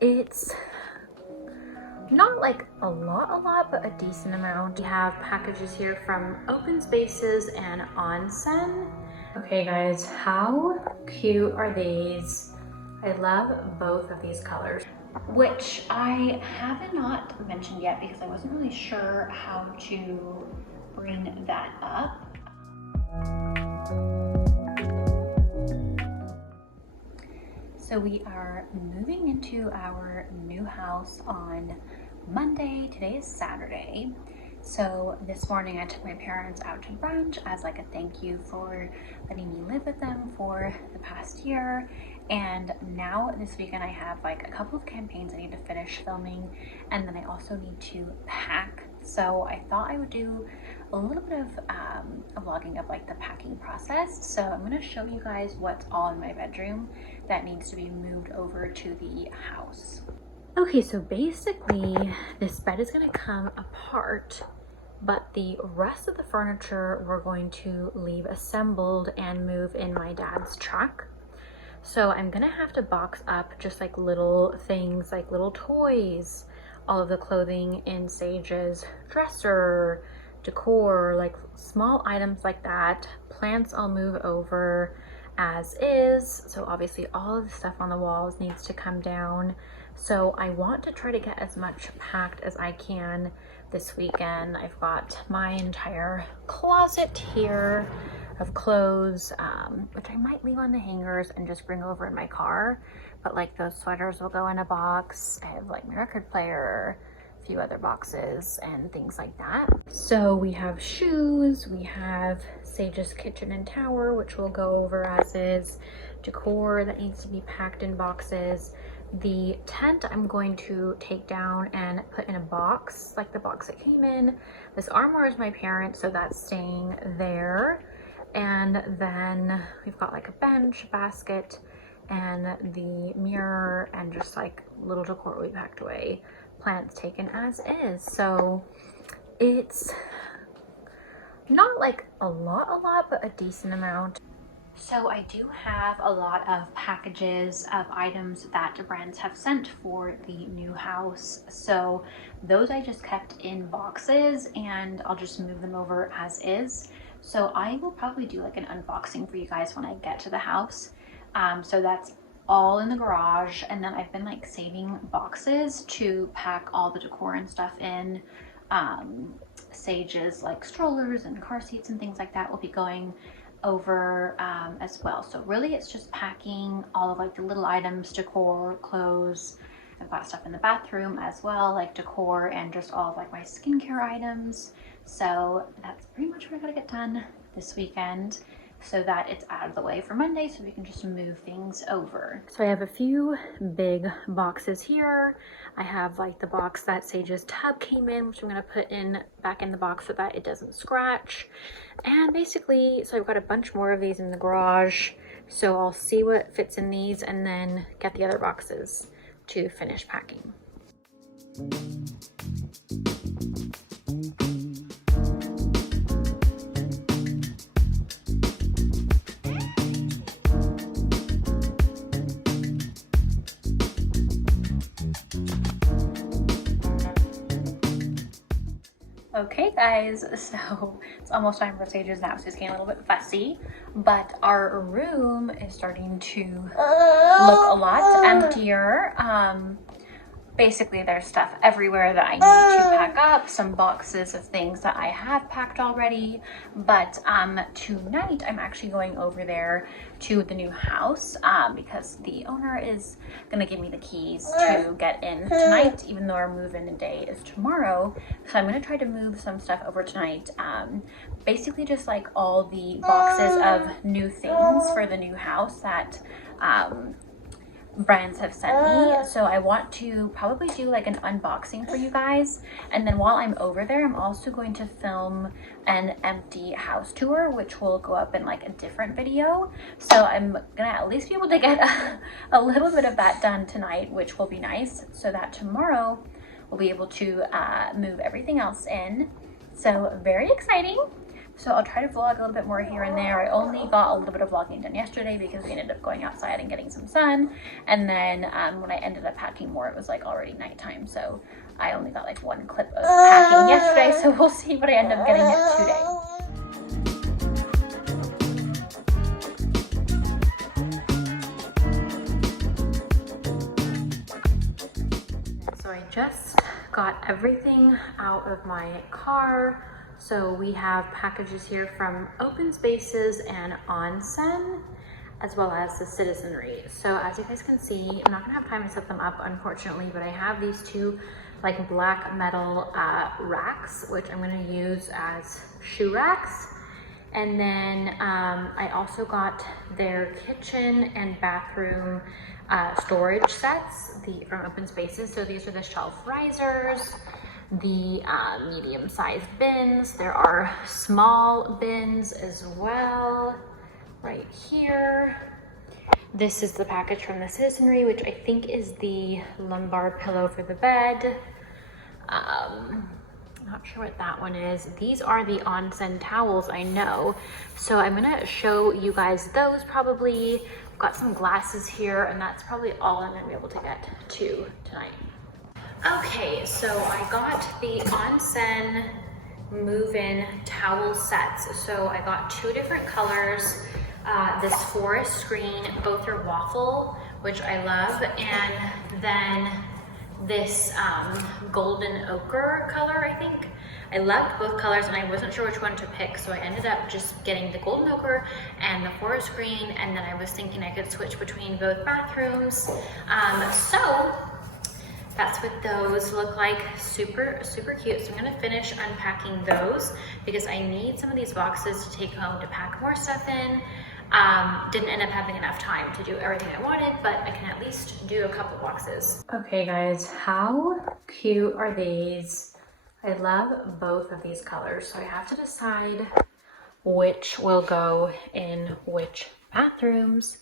It's not like a lot, but a decent amount. We have packages here from Open Spaces and Onsen. Okay guys, how cute are these? I love both of these colors, which I have not mentioned yet because I wasn't really sure how to bring that up. So we are moving into our new house on Monday. Today is Saturday. So this morning I took my parents out to brunch as like a thank you for letting me live with them for the past year. And now this weekend I have like a couple of campaigns I need to finish filming, and then I also need to pack. So I thought I would do a little bit of a vlogging of like the packing process. So I'm going to show you guys what's all in my bedroom that needs to be moved over to the house. Okay, so basically this bed is going to come apart, but the rest of the furniture we're going to leave assembled and move in my dad's truck. So I'm gonna have to box up just like little things, like little toys, all of the clothing in Sage's dresser, decor, like small items like that. Plants I'll move over as is. So obviously all of the stuff on the walls needs to come down. So I want to try to get as much packed as I can this weekend. I've got my entire closet here of clothes, which I might leave on the hangers and just bring over in my car. But like those sweaters will go in a box. I have like my record player, a few other boxes and things like that. So we have shoes, we have Sage's kitchen and tower, which will go over as is, decor that needs to be packed in boxes. The tent I'm going to take down and put in a box, like the box it came in. This armoire is my parents', so that's staying there. And then we've got like a bench, basket, and the mirror, and just like little decor we packed away. Plants taken as is. So it's not like a lot, but a decent amount. So I do have a lot of packages of items that brands have sent for the new house. So those I just kept in boxes and I'll just move them over as is. So I will probably do like an unboxing for you guys when I get to the house. So that's all in the garage. And then I've been like saving boxes to pack all the decor and stuff in. Sage's like strollers and car seats and things like that will be going over as well. So really it's just packing all of like the little items, decor, clothes. I've got stuff in the bathroom as well, like decor and just all of like my skincare items. So that's pretty much what I gotta get done this weekend so that it's out of the way for Monday so we can just move things over. So I have a few big boxes here. I have like the box that Sage's tub came in, which I'm gonna put in back in the box so that it doesn't scratch. And basically, so I've got a bunch more of these in the garage. So I'll see what fits in these and then get the other boxes to finish packing. Okay guys, so it's almost time for Sage's nap, so it's getting a little bit fussy, but our room is starting to look a lot emptier. Basically there's stuff everywhere that I need to pack up, some boxes of things that I have packed already, but tonight I'm actually going over there to the new house because the owner is gonna give me the keys to get in tonight, even though our move-in day is tomorrow. So I'm gonna try to move some stuff over tonight. Basically just like all the boxes of new things for the new house that brands have sent me. So I want to probably do like an unboxing for you guys, and then while I'm over there I'm also going to film an empty house tour, which will go up in like a different video. So I'm gonna at least be able to get a little bit of that done tonight, which will be nice, so that tomorrow we'll be able to move everything else in. So very exciting. So I'll try to vlog a little bit more here and there. I only got a little bit of vlogging done yesterday because we ended up going outside and getting some sun. And then when I ended up packing more, it was like already nighttime. So I only got like one clip of packing yesterday. So we'll see what I end up getting today. So I just got everything out of my car. So we have packages here from Open Spaces and Onsen, as well as the Citizenry. So as you guys can see, I'm not gonna have time to set them up, unfortunately, but I have these two like black metal racks, which I'm gonna use as shoe racks. And then I also got their kitchen and bathroom storage sets from Open Spaces. So these are the shelf risers, the medium-sized bins. There are small bins as well right here. This is the package from the Citizenry, which I think is the lumbar pillow for the bed. Not sure what that one is. These are the Onsen towels, I know. So I'm gonna show you guys those probably. I've got some glasses here, and that's probably all I'm gonna be able to get to tonight. Okay, so I got the Onsen move-in towel sets. So I got two different colors. This forest green, both are waffle, which I love, and then this golden ochre color, I think. I loved both colors and I wasn't sure which one to pick, so I ended up just getting the golden ochre and the forest green, and then I was thinking I could switch between both bathrooms. So that's what those look like. Super, super cute. So I'm gonna finish unpacking those because I need some of these boxes to take home to pack more stuff in. Didn't end up having enough time to do everything I wanted, but I can at least do a couple boxes. Okay guys, how cute are these? I love both of these colors, so I have to decide which will go in which bathrooms.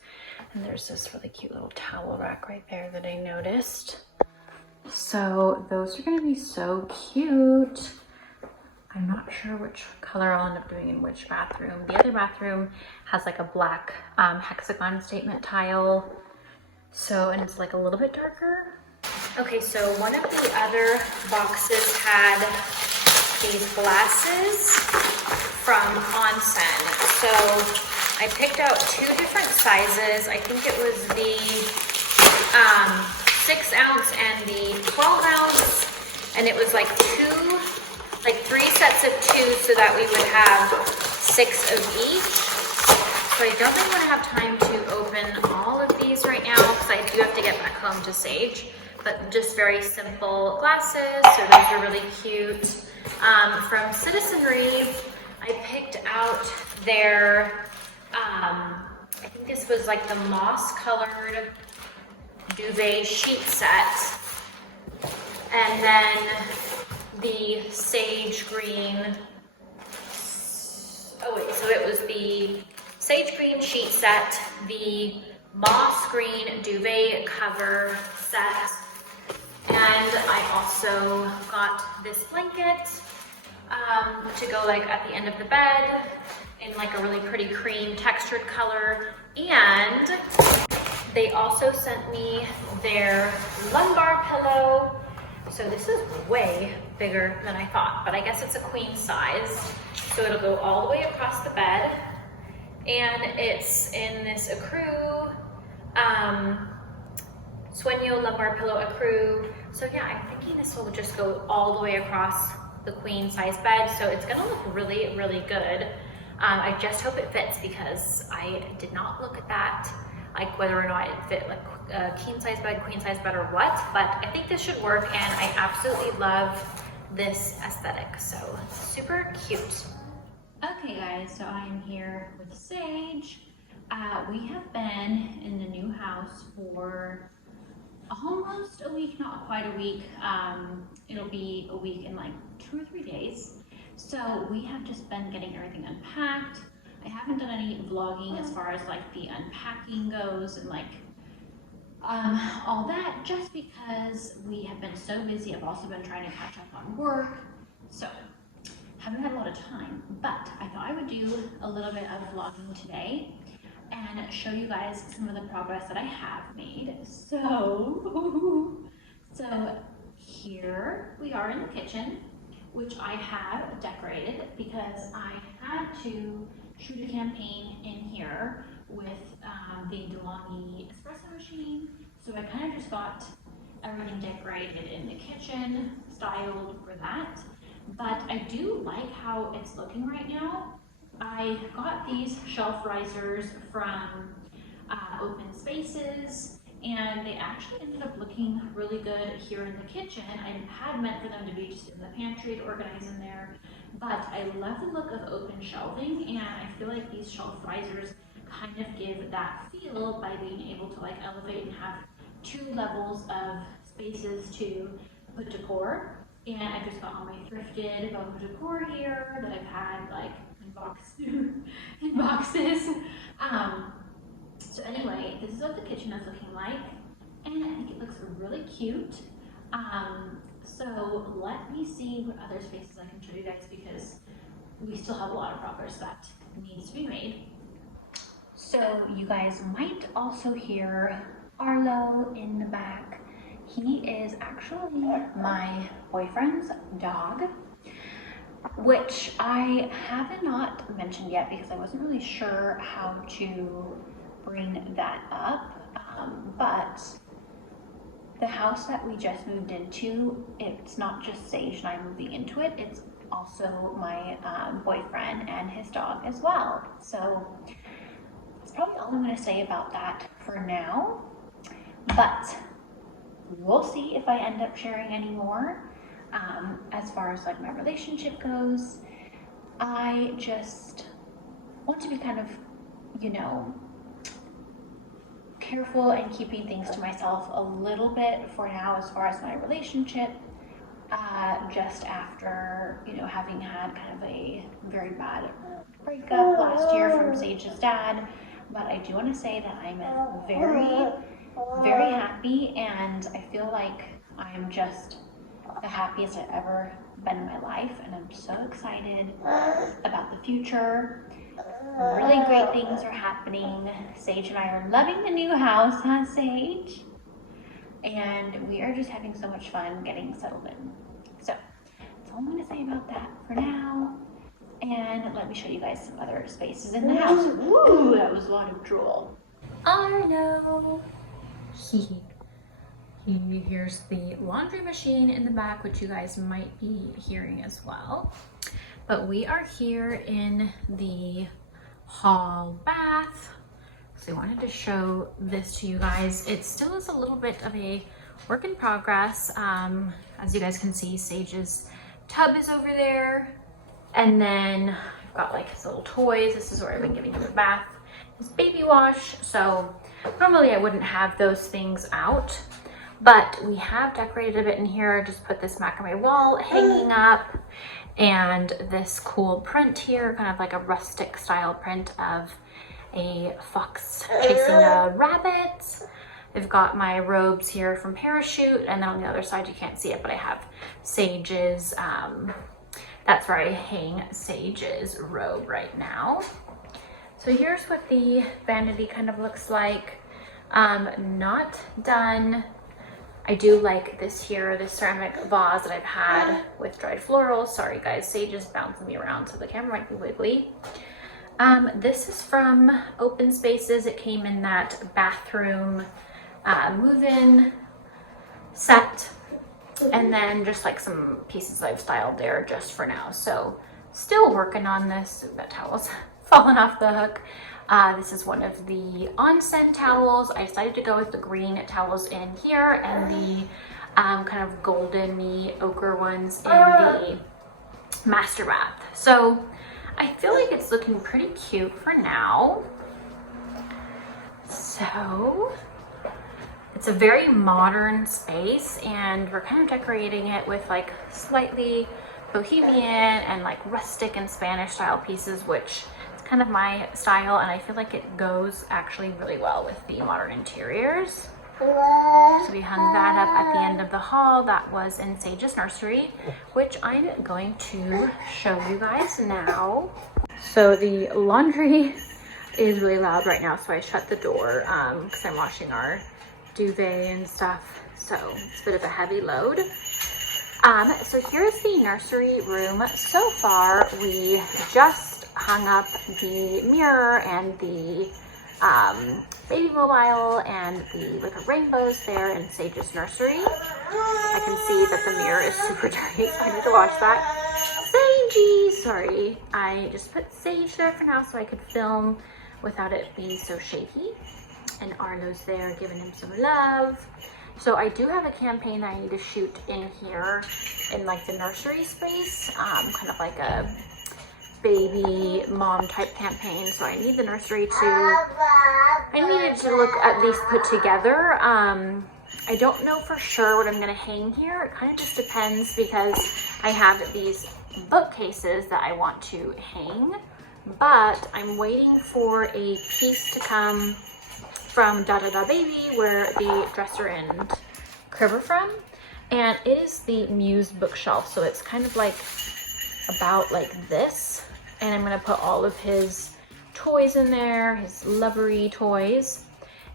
And there's this really cute little towel rack right there that I noticed. So those are gonna be so cute. I'm not sure which color I'll end up doing in which bathroom. The other bathroom has like a black hexagon statement tile. So, and it's like a little bit darker. Okay, so one of the other boxes had these glasses from Onsen. So I picked out two different sizes. I think it was the 6 ounce and the 12 ounce. And it was like three sets of two so that we would have 6 of each. So I don't think I'm gonna have time to open all of these right now because I do have to get back home to Sage, but just very simple glasses. So those are really cute. From Citizenry, I picked out their, I think this was like the moss colored duvet sheet set. And then the sage green, so it was the sage green sheet set, the moss green duvet cover set, and I also got this blanket to go like at the end of the bed in like a really pretty cream textured color. And they also sent me their lumbar pillow. So this is way bigger than I thought, but I guess it's a queen size. So it'll go all the way across the bed. And it's in this ecru, Sueño lumbar pillow ecru. So yeah, I'm thinking this will just go all the way across the queen size bed. So it's gonna look really, really good. I just hope it fits because I did not look at that, like whether or not it fit like a king size bed, queen size bed, or what, but I think this should work, and I absolutely love this aesthetic, so super cute. Okay guys, so I am here with Sage. We have been in the new house for almost a week, not quite a week. It'll be a week in like 2 or 3 days. So we have just been getting everything unpacked. I haven't done any vlogging as far as like the unpacking goes and like all that, just because we have been so busy. I've also been trying to catch up on work. So haven't had a lot of time, but I thought I would do a little bit of vlogging today and show you guys some of the progress that I have made. So here we are in the kitchen, which I have decorated because I had to shoot a campaign in here with the DeLonghi espresso machine. So I kind of just got everything decorated in the kitchen, styled for that. But I do like how it's looking right now. I got these shelf risers from Open Spaces, and they actually ended up looking really good here in the kitchen. I had meant for them to be just in the pantry to organize in there, but I love the look of open shelving, and I feel like these shelf risers kind of give that feel by being able to like elevate and have 2 levels of spaces to put decor. And I just got all my thrifted Velcro decor here that I've had like in boxes. So anyway, this is what the kitchen is looking like, and I think it looks really cute. So let me see what other spaces I can show you guys, because we still have a lot of progress that needs to be made. So you guys might also hear Arlo in the back. He is actually my boyfriend's dog, which I have not mentioned yet because I wasn't really sure how to bring that up. But the house that we just moved into, it's not just Sage and I moving into it, it's also my boyfriend and his dog as well. So that's probably all I'm going to say about that for now. But we'll see if I end up sharing any more. As far as like my relationship goes, I just want to be kind of, you know, careful and keeping things to myself a little bit for now as far as my relationship, just after, you know, having had kind of a very bad breakup last year from Sage's dad. But I do want to say that I'm very happy, and I feel like I'm just the happiest I've ever been in my life, and I'm so excited about the future. Really great things are happening. Sage and I are loving the new house, huh, Sage? And we are just having so much fun getting settled in. So that's all I'm going to say about that for now. And let me show you guys some other spaces in the house. Ooh, that was a lot of drool. Arlo. Here's the laundry machine in the back, which you guys might be hearing as well. But we are here in the hall bath. So I wanted to show this to you guys. It still is a little bit of a work in progress. As you guys can see, Sage's tub is over there. And then I've got like his little toys. This is where I've been giving him a bath. His baby wash. So normally I wouldn't have those things out, but we have decorated a bit in here. Just put this macrame wall hanging up and this cool print here, kind of like a rustic style print of a fox chasing a rabbit. I've got my robes here from Parachute, and then on the other side you can't see it, but I have Sage's, that's where I hang Sage's robe right now. So here's what the vanity kind of looks like. Not done. I do like this here, this ceramic vase that I've had with dried florals. Sorry guys, Sage is bouncing me around so the camera might be wiggly. This is from Open Spaces. It came in that bathroom move-in set. And then just like some pieces I've styled there just for now. So still working on this. Ooh, that towel's fallen off the hook. This is one of the onsen towels. I decided to go with the green towels in here and the kind of golden-y ochre ones in the master bath. So I feel like it's looking pretty cute for now. So it's a very modern space, and we're kind of decorating it with like slightly bohemian and like rustic and Spanish style pieces, which is kind of my style, and I feel like it goes actually really well with the modern interiors. So we hung that up at the end of the hall. That was in Sage's nursery, which I'm going to show you guys now. So the laundry is really loud right now, so I shut the door because I'm washing our duvet and stuff. So it's a bit of a heavy load. So here's the nursery room. So far, we just hung up the mirror and the baby mobile and the little rainbows there in Sage's nursery. I can see that the mirror is super dirty, so I need to wash that. Sagey, sorry. I just put Sage there for now so I could film without it being so shaky. And Arlo's there giving him some love. So I do have a campaign that I need to shoot in here in like the nursery space, kind of like a baby mom type campaign. So I need the nursery I needed to look at least put together. I don't know for sure what I'm gonna hang here. It kind of just depends because I have these bookcases that I want to hang, but I'm waiting for a piece to come from Da Da Da Baby where the dresser and crib are from, and it is the Muse bookshelf. So it's kind of like about like this, and I'm gonna put all of his toys in there, his lovery toys.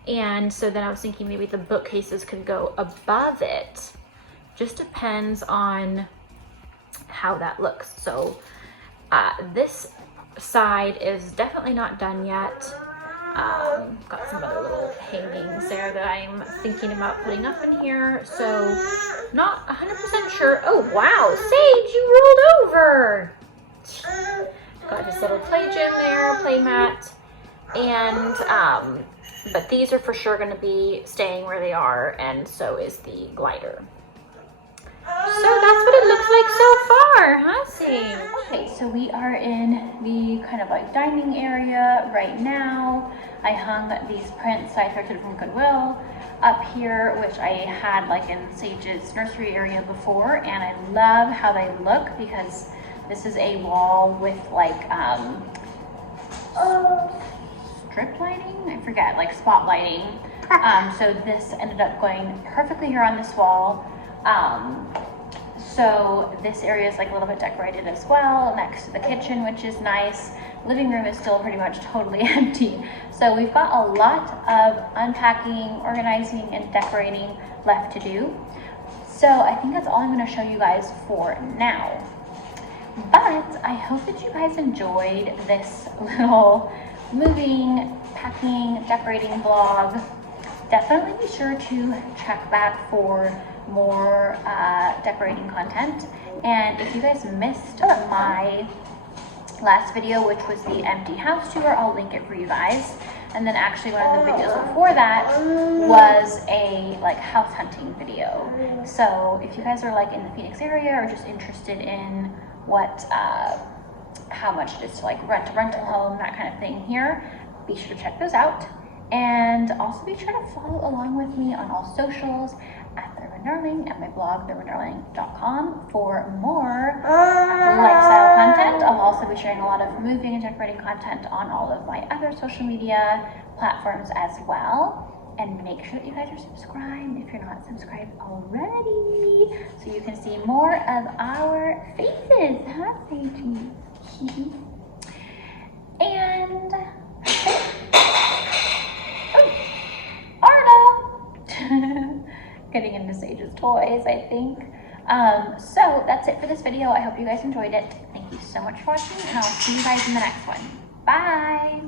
And so then I was thinking maybe the bookcases could go above it. Just depends on how that looks. So this side is definitely not done yet. Got some other little hangings there that I'm thinking about putting up in here. So not 100% sure. Oh wow, Sage, you rolled over. Got his little play gym there, play mat. And but these are for sure gonna be staying where they are, and so is the glider. So that's what it looks like so far, huh, Sage? Okay, so we are in the kind of like dining area right now. I hung these prints I thrifted from Goodwill up here, which I had like in Sage's nursery area before, and I love how they look because this is a wall with like strip lighting, I forget, like spot lighting. So this ended up going perfectly here on this wall. So this area is like a little bit decorated as well next to the kitchen, which is nice. Living room is still pretty much totally empty. So we've got a lot of unpacking, organizing, and decorating left to do. So I think that's all I'm going to show you guys for now. But I hope that you guys enjoyed this little moving, packing, decorating vlog. Definitely be sure to check back for more decorating content. And if you guys missed my last video, which was the empty house tour, I'll link it for you guys. And then actually one of the videos before that was a like house hunting video. So if you guys are like in the Phoenix area or just interested in what how much it is to like rent a rental home, that kind of thing here, be sure to check those out. And also be sure to follow along with me on all socials at Thurman Darling and my blog thurmandarling.com for more lifestyle content. I'll also be sharing a lot of moving and decorating content on all of my other social media platforms as well. And make sure that you guys are subscribed if you're not subscribed already, so you can see more of our faces, huh, Sagey? And Arno! Getting into Sage's toys, I think. So that's it for this video. I hope you guys enjoyed it. Thank you so much for watching, and I'll see you guys in the next one. Bye!